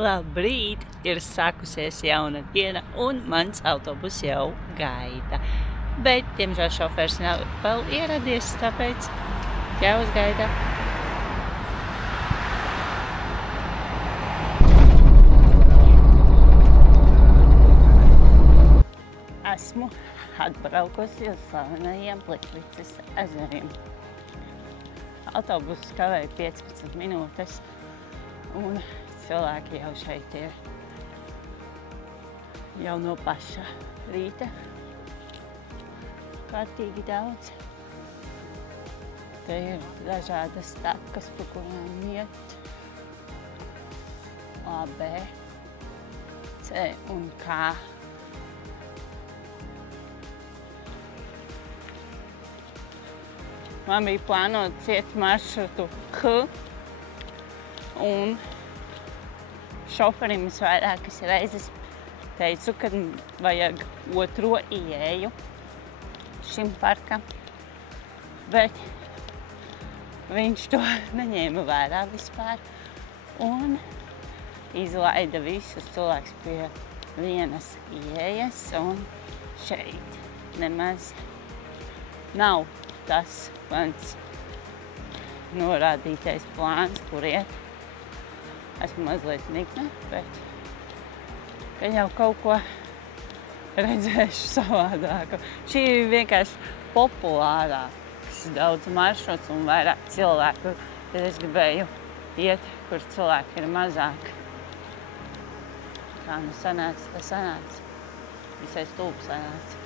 Labrīt! Ir sākusies jauna diena un mans autobus jau gaida. Bet, diemžēl, šofērs nav vēl ieradies, tāpēc jāuzgaida. Esmu atbraukusi uz slavenajiem Plitvicas ezeriem. Autobuss kavēja 15 minūtes un cilvēki jau šeit ir jau no paša rīta. Kārtīgi daudz. Te ir dažādas takas, pa kurām iet. A, B, C un K. Man bija plānots iet maršrutu K un šoferim es vairākas reizes teicu, ka vajag otro ieeju šim parkam, bet viņš to neņēma vērā vispār un izlaida visus cilvēkus pie vienas ieejas, un šeit nemaz nav tas mans norādītais plāns, kur iet. Esmu mazliet nikna, bet ka jau kaut ko redzēšu savādāku. Šī ir vienkārši populārāks daudz maršruts un vairāk cilvēku. Tad es gribēju iet, kur cilvēki ir mazāk. Kā nu sanāca, tas sanāca. Visai stulbi sanāca.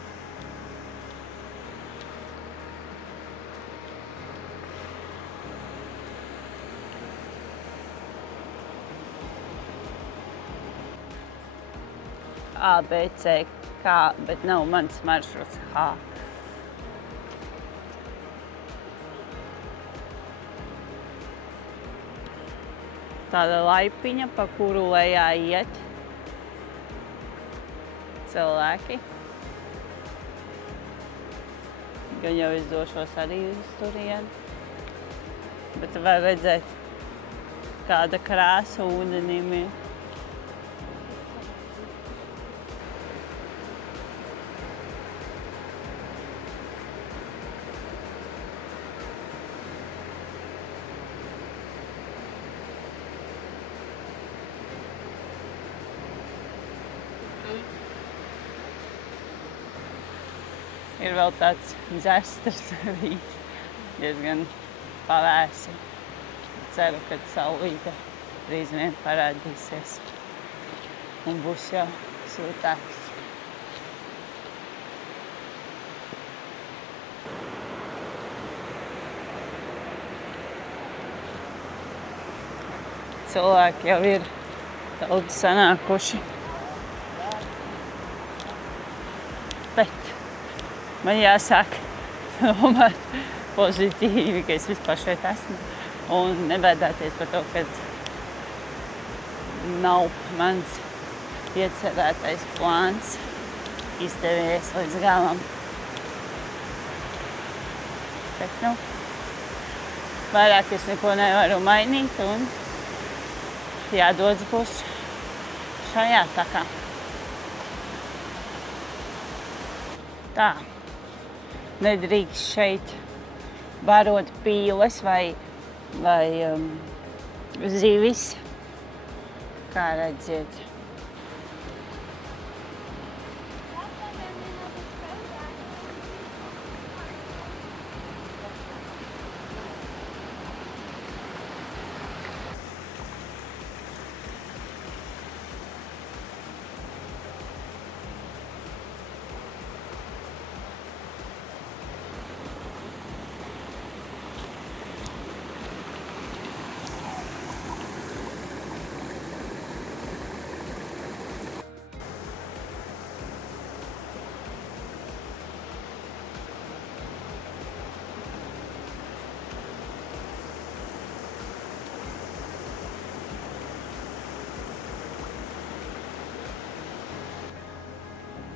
A, B, C, K, bet nav mans maršruts H. Tāda laipiņa, pa kuru lejā iet cilvēki. Gan jau es došos arī uz turieni. Bet var redzēt, kāda krāsa ūdenim ir. Ir vēl tāds dzestrs rīts, diezgan pavēsi. Ceru, ka saulīte drīz vien parādīsies un būs jau siltāks. Cilvēki jau ir daudz sanākuši. Bet man jāsāk domāt pozitīvi, ka es vispār šeit esmu un nebēdāties par to, ka nav mans iecerētais plāns izdevies līdz galam. Bet, nu, vairāk es neko nevaru mainīt un jādodas būs šajā takā. Tā. Nedrīkst šeit barot pīles vai zivis, kā redziet.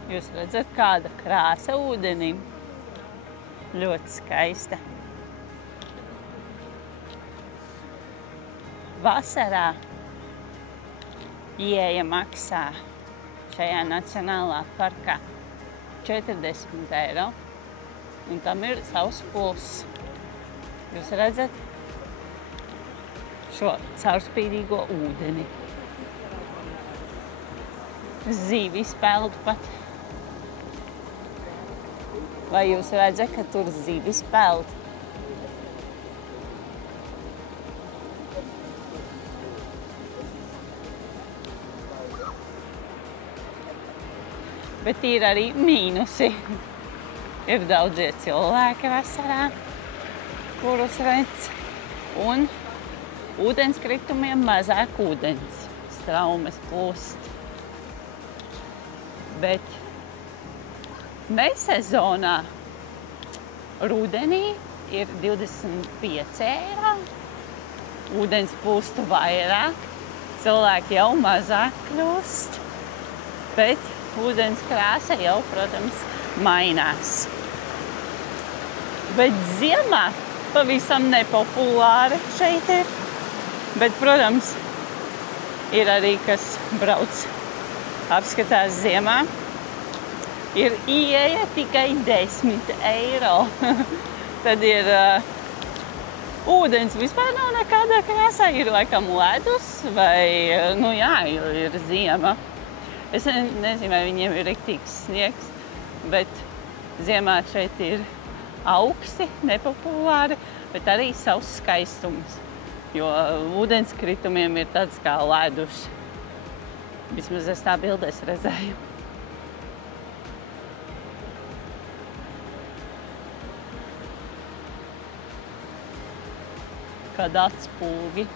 Jūs redzat, kāda krāsa ūdenim? Ļoti skaista. Vasarā ieeja maksā šajā nacionālā parkā 40 eiro, un tam ir savs pulss. Jūs redzat šo caurspīdīgo ūdeni. Zīvis peld pat. Vai jūs redzat, ka tur zīvis peld? Bet ir arī mīnusi. Ir daudzie cilvēki vasarā, kurus redz, un ūdenskritumiem mazāk ūdens, straumes plūst. Bet nesezonā rudenī ir 25 eiro, ūdens plūst vairāk, cilvēki jau mazāk kļūst, bet ūdens krāsa jau, protams, mainās. Bet ziemā pavisam nepopulāri šeit ir. Bet, protams, ir arī, kas brauc apskatās ziemā. Ir ieeja tikai 10 eiro. Tad ir ūdens vispār nav nekādā krāsā. Ir laikam ledus vai, nu jā, jo ir ziema. Es nezinu, vai viņiem ir riktīgs sniegs, bet ziemā šeit ir augsti, nepopulāri, bet arī savs skaistums, jo ūdenskritumiem ir tāds kā ledus. Vismaz es tā bildēs redzēju. Kad atspūgi.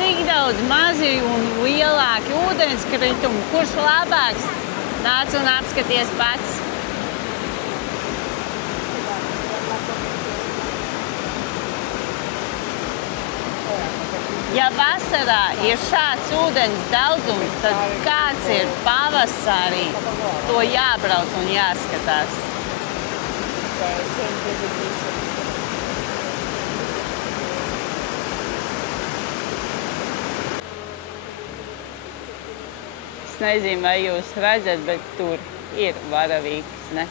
Tik daudz mazi un lielāki ūdenskritumi, kurš labāks? Nāc un apskaties pats. Ja vasarā ir šāds ūdens daudzums, tad kāds ir pavasarī? To jābrauc un jāskatās. Es nezinu, vai jūs redzat, bet tur ir varavīks, ne?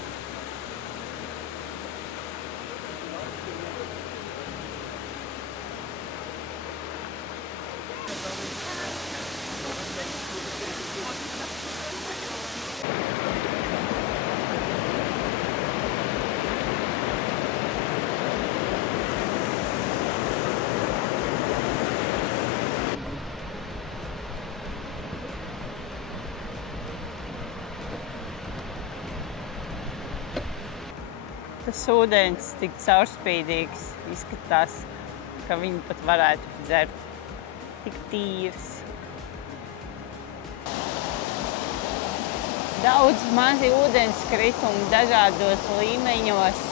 Tas ūdens tik caurspīdīgs, izskatās, ka viņu pat varētu dzert. Tik tīrs. Daudz mazi ūdenskritumi dažādos līmeņos.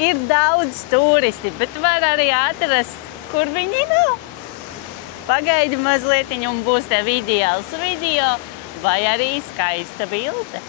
Ir daudz turisti, bet var arī atrast, kur viņi nav. Pagaidi mazlietiņu un būs tev ideāls video vai arī skaista bilde.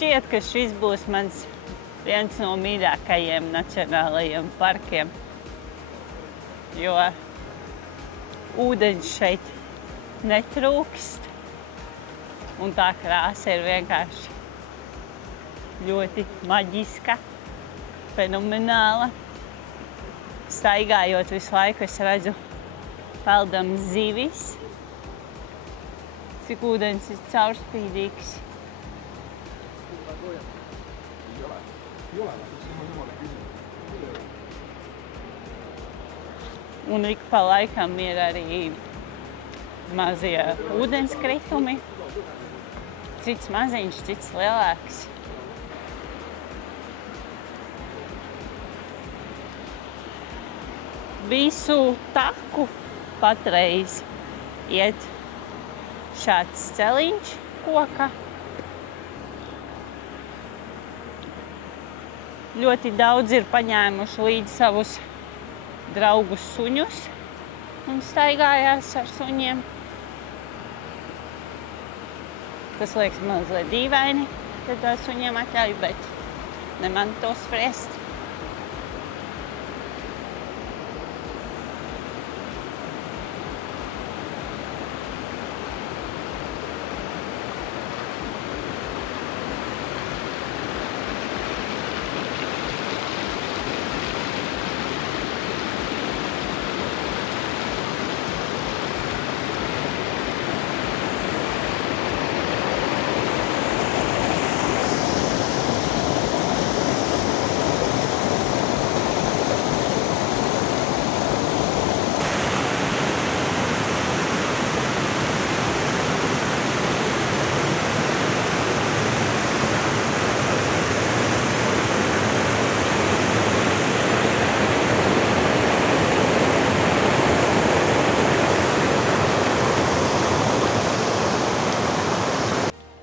šķiet, ka šis būs mans viens no mīļākajiem nacionālajiem parkiem, jo ūdeņš šeit netrūkst, un tā krāsa ir vienkārši ļoti maģiska, fenomenāla. Staigājot visu laiku, es redzu peldams zivis, cik ūdens ir caurspīdīgs. Un ik pa laikam ir arī mazie ūdenskritumi. Cits maziņš, cits lielāks. Visu taku patreiz iet šāds celiņš koka. Ļoti daudz ir paņēmuši līdzi savus draugus suņus un staigājās ar suņiem. Tas liekas mazliet dīvaini, kad suņiem atļauj, bet ne man to spriest.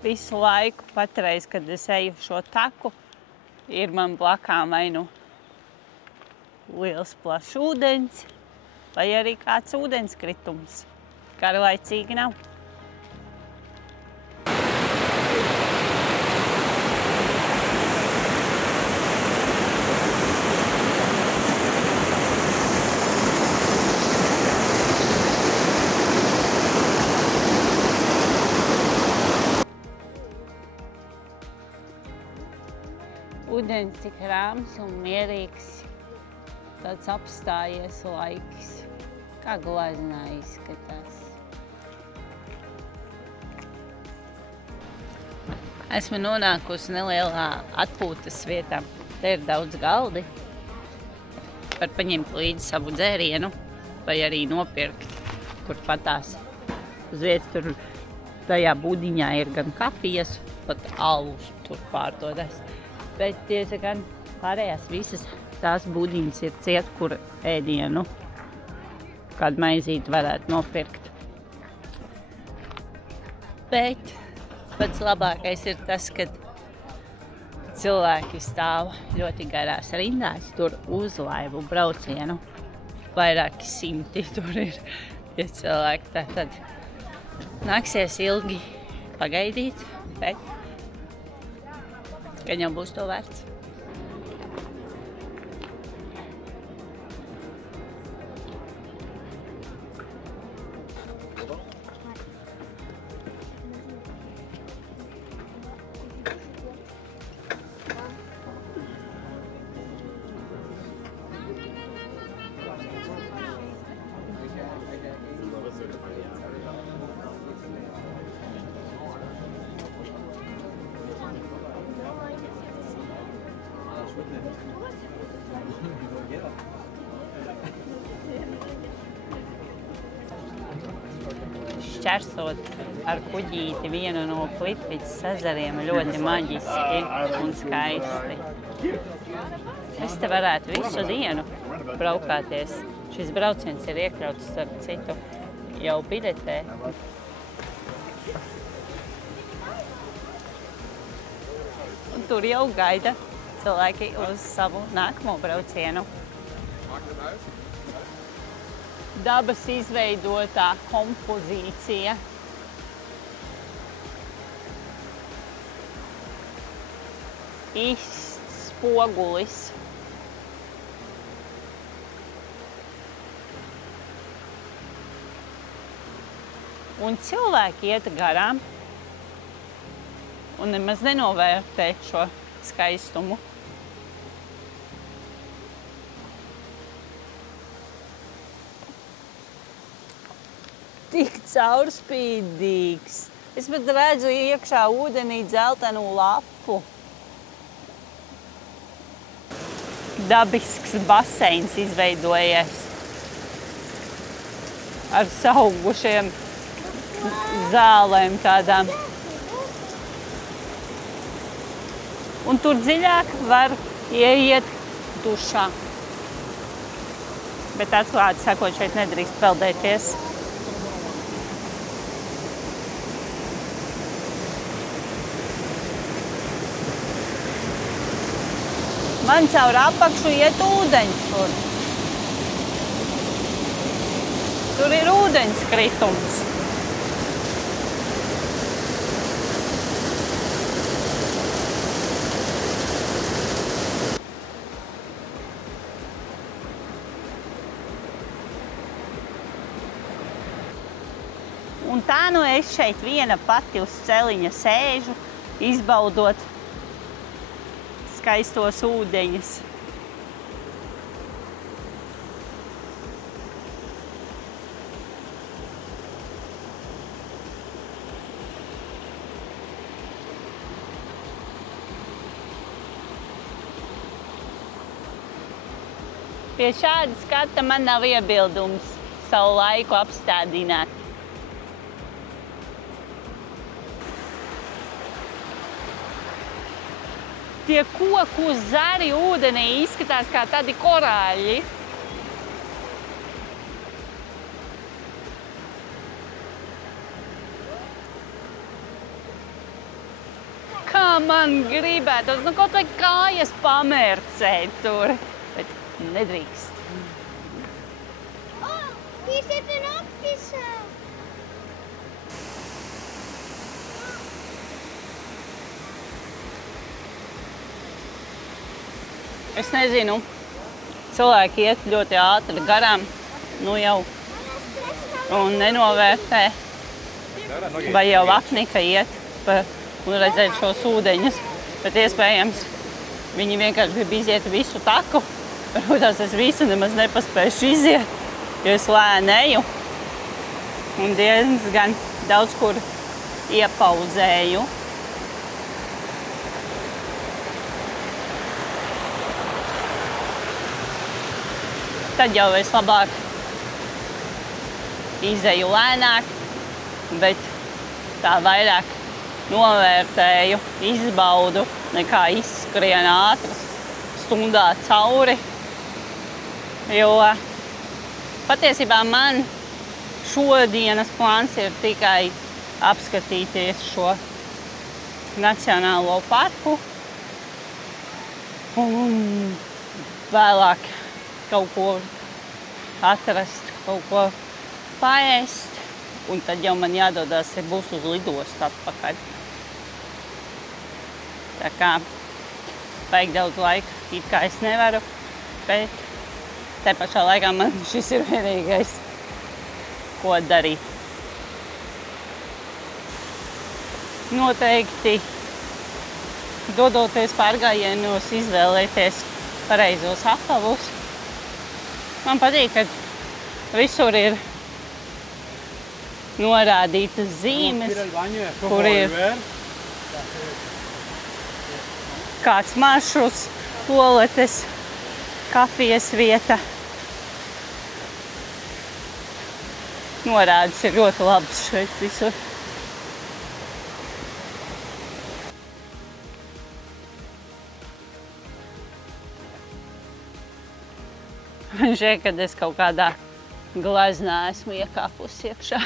Visu laiku patreiz, kad es eju šo taku, ir man blakām vai nu liels plašs ūdens, vai arī kāds ūdenskritums. Garlaicīgi nav. Ūdens tik rāms un mierīgs, tāds apstājies laiks, kā gleznā izskatās. Esmu nonākusi nelielā atpūtas vietā. Te ir daudz galdi. Var paņemt līdzi savu dzērienu vai arī nopirkt, kur patās. Uz vietas tur tajā būdiņā ir gan kafijas, pat alus tur pārdodas. Bet tiesa gan pārējās visas tās būdiņas ir ciet, kur ēdienu kādu maizīti varētu nopirkt. Bet pats labākais ir tas, kad cilvēki stāv ļoti garās rindās tur uz laivu braucienu. Vairāki simti tur ir, ja cilvēki tad nāksies ilgi pagaidīt, bet gan jau būs to vērts. Šķersot ar kuģīti vienu no Plitvicas ezeriem ļoti maģiski un skaisti. Es te varētu visu dienu braukāties. Šis brauciens ir iekļauts starp citu jau biļetē. Un tur jau gaida cilvēki uz savu nākamo braucienu. Dabas izveidotā kompozīcija. īsts spogulis. Un cilvēki iet garām un nemaz nenovērtē šo skaistumu. Tik caurspīdīgs. Es pat redzu iekšā ūdenī dzeltenu lapu. Dabisks baseins izveidojies ar saugušiem zālēm tādām. Un tur dziļāk var ieiet dušā. Bet atklāti sakot, šeit nedrīkst peldēties. Man caur apakšu iet ūdeņš tur. Tur ir ūdeņskritums. Un tā nu es šeit viena pati uz celiņa sēžu, izbaudot skaistos ūdeņus. Pie šāda skata man nav iebildums savu laiku apstādināt. Tie koku zari ūdenī izskatās kā tādi korāļi. Kā man gribētos, nu kaut vai kājas pamērcēt tur, bet nedrīkst. Oh, hier zit een opvisser. Es nezinu, cilvēki iet ļoti ātri garām, nu jau, un nenovērtē, vai jau apnika iet un redzēt šos ūdeņus, bet iespējams viņi vienkārši grib iziet visu taku, varbūt es visu nemaz nepaspēšu iziet, jo es lēnēju un diezgan daudz kur iepauzēju. Tad jau es labāk izeju lēnāk, bet tā vairāk novērtēju, izbaudu, nekā izskrien ātras stundā cauri. Jo patiesībā man šodienas plāns ir tikai apskatīties šo nacionālo parku un vēlāk kaut ko atrast, kaut ko paēst, un tad jau man jādodas būs uz lidostu atpakaļ. Tā kā vajag daudz laika, it kā es nevaru, bet te pašā laikā man šis ir vienīgais, ko darīt. Noteikti dodoties pārgājienos, izvēlēties pareizos apavus. Man patīk, ka visur ir norādītas zīmes, kur ir kāds maršruts, toaletes, kafijas vieta. Norādes ir ļoti labas šeit visur. Man šķiet, kad es kaut kādā glaznā esmu iekāpusi iekšā.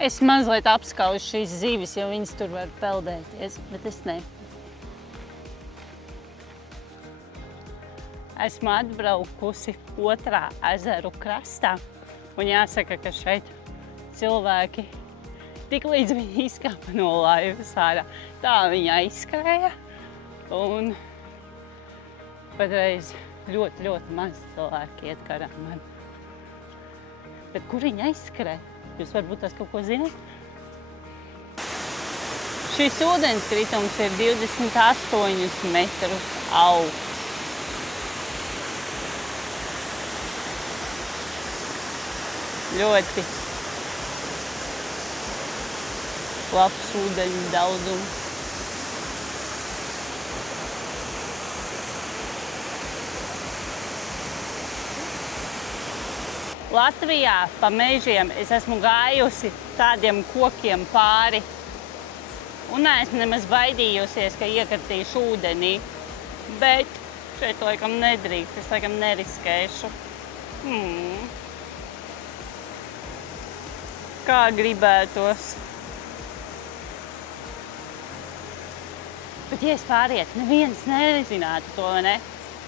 Es mazliet apskaužu šīs zivis, jo viņas tur var peldēties, bet es ne. Esmu atbraukusi otrā ezeru krastā, un jāsaka, ka šeit cilvēki tik līdz viņi izkāpa no laivas ārā, tā viņa aizskrēja, un patreiz ļoti maz cilvēki iet garām man. Bet kur viņa aizskrēja? Jūs varbūt tās kaut ko zināt? Šis ūdenskritums ir 28 metrus augsts. Ļoti labs ūdeņu daudzums. Latvijā pa mežiem es esmu gājusi tādiem kokiem pāri un neesmu nemaz baidījusies, ka iekartīšu ūdenī, bet šeit laikam nedrīkst, es laikam neriskēšu. Kā gribētos. Bet, ja es pāriet, neviens nezinātu to, vai ne?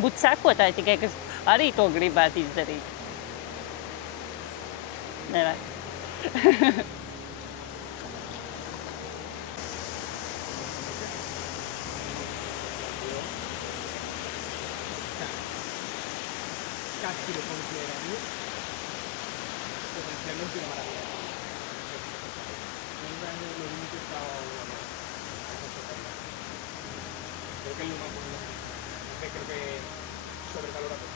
Būtu sekotāji tikai, kas arī to gribētu izdarīt. Nevajag. Cacchi lo considerano potenzialmente una maravilla. Non lo limite stava una mano. Creo que es lo más bueno. Creo que sobrevalora todo.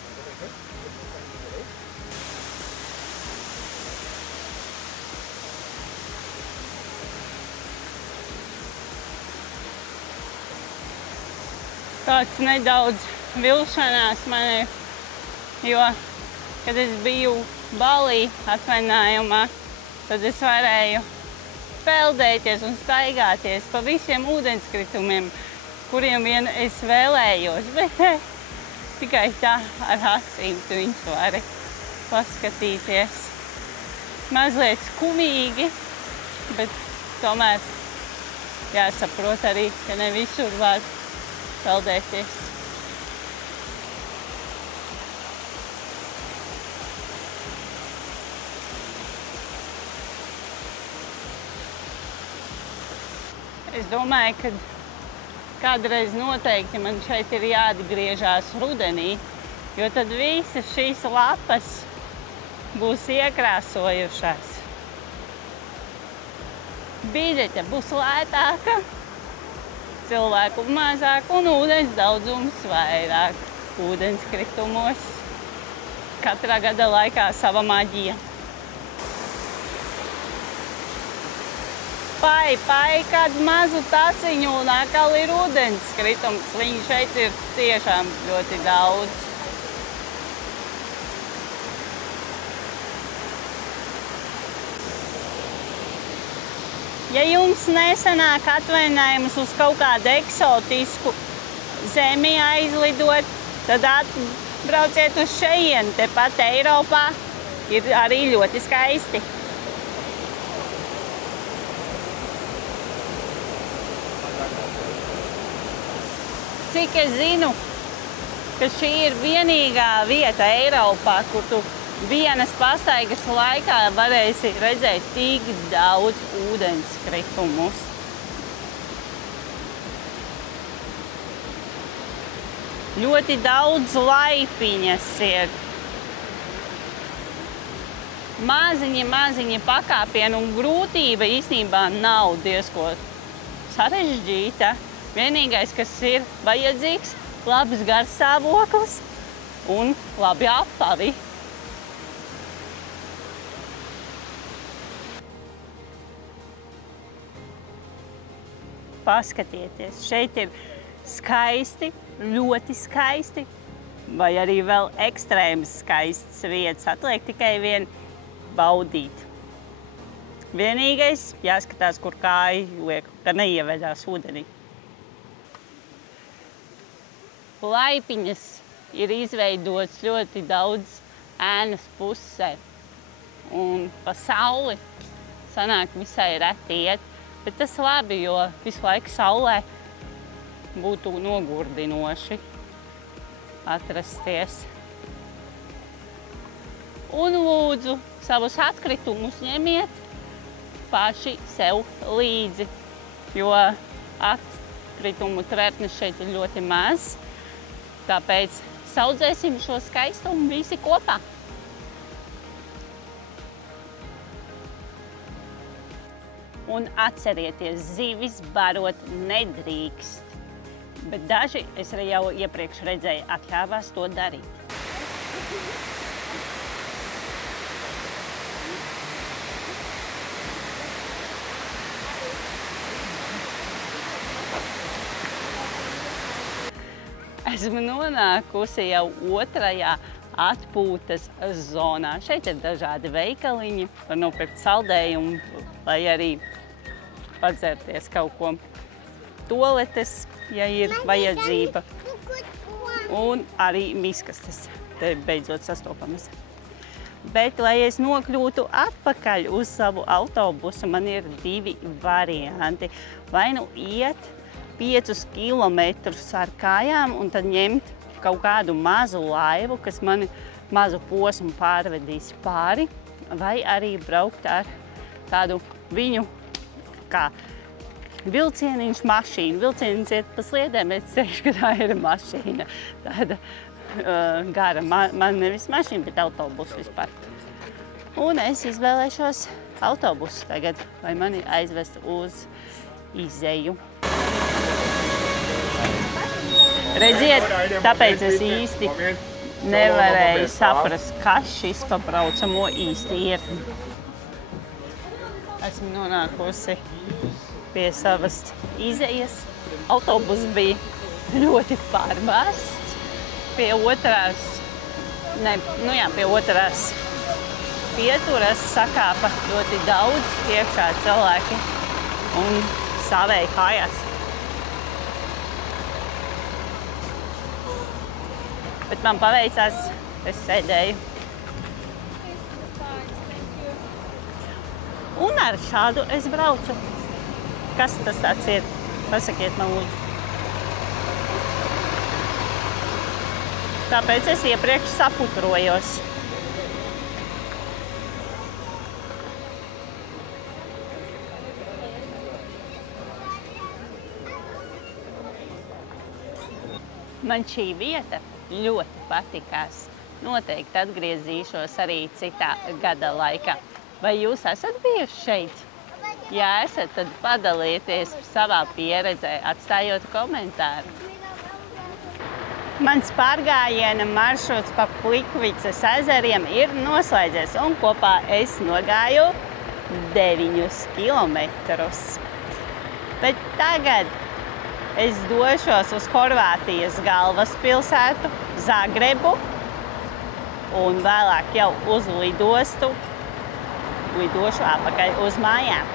Tāds nedaudz vilšanās manī, jo, kad es biju Balī atvaļinājumā, tad es varēju peldēties un staigāties pa visiem ūdenskritumiem, kuriem vien es vēlējos, bet tikai tā ar acīm tu viņus vari paskatīties. Mazliet skumīgi, bet tomēr jāsaprot arī, ka ne visur var peldēties. Es domāju, ka kādreiz noteikti man šeit ir jāatgriežās rudenī, jo tad visas šīs lapas būs iekrāsojušās. Biļete būs lētāka, cilvēku mazāk un ūdens daudzums vairāk ūdenskritumos. Katrā gada laikā sava maģija. Pai, kādu mazu taciņu un atkal ir ūdenskritums. Viņu šeit ir tiešām ļoti daudz. Ja jums nesanāk atvaļinājumus uz kaut kādu eksotisku zemi aizlidot, tad atbrauciet uz šejienu, tepat Eiropā ir arī ļoti skaisti. Cik es zinu, ka šī ir vienīgā vieta Eiropā, kur tu vienas pastaigas laikā varēsi redzēt tik daudz ūdenskritumus. Ļoti daudz laipiņas ir. Maziņi pakāpieni un grūtība īstenībā nav diezko sarežģīta. Vienīgais, kas ir vajadzīgs, labs garstāvoklis un labi apavi. Paskatieties, šeit ir skaisti, ļoti skaisti, vai arī vēl ekstrēmas skaistas vietas. Atliek tikai vien baudīt. Vienīgais jāskatās, kur kāja liek, ka neievedās ūdenī. Laipiņas ir izveidots ļoti daudz ēnas pusē un pa sauli sanāk visai reti iet, bet tas labi, jo visu laiku saulē būtu nogurdinoši atrasties. Un lūdzu, savus atkritumus ņemiet paši sev līdzi, jo atkritumu tvertnes šeit ir ļoti maz, tāpēc saudzēsim šo skaistumu visi kopā. Un atcerieties, zivis barot nedrīkst, bet daži, es jau iepriekš redzēju, atļāvās to darīt. Esmu nonākusi jau otrajā atpūtas zonā. Šeit ir dažādi veikaliņi, var nopirkt saldējumu, vai arī padzerties kaut ko. Toaletes, ja ir vajadzība. Un arī miskastes, te beidzot sastopamas. Bet, lai es nokļūtu atpakaļ uz savu autobusu, man ir divi varianti. Vai nu iet 5 kilometrus ar kājām un tad ņemt kaut kādu mazu laivu, kas mani mazu posmu pārvedīs pāri, vai arī braukt ar tādu viņu kā vilcieniņš mašīnu. Vilcieniņš iet pa sliedēm, es teikšu, ka tā ir mašīna. Tāda gara, man nevis mašīna, bet autobusu vispār. Un es izvēlēšos autobusu tagad, lai mani aizvest uz izeju. Redziet, tāpēc es īsti nevarēju saprast, kas šis pa braucamo īsti ir. Esmu nonākusi pie savas izejas. Autobus bija ļoti pārbāsts. Pie otrās pieturas sakāpa ļoti daudz iekšā cilvēki un stāvēja kājās. Bet man paveicās, es sēdēju. Un ar šādu es braucu. Kas tas tāds ir? Pasakiet man lūdzu. Tāpēc es iepriekš saputrojos. Man šī vieta ļoti patikās. Noteikti atgriezīšos arī citā gada laikā. Vai jūs esat bijuši šeit? Ja esat, tad padalieties savā pieredzē, atstājot komentāru. Mans pārgājiena maršruts pa Plikvicas ezeriem ir noslēdzies, un kopā es nogāju 9 kilometrus. Bet tagad es došos uz Horvātijas galvaspilsētu, Zagrebu, un vēlāk jau uz lidostu. Lidošu atpakaļ uz mājām.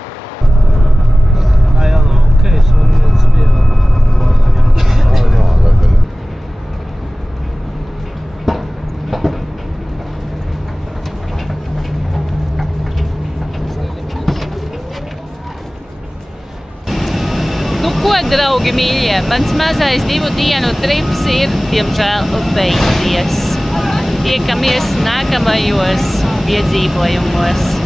Ko, draugi mīļie, mans mazais 2 dienu trips ir, diemžēl, beidzies. Tiekamies nākamajos piedzīvojumos.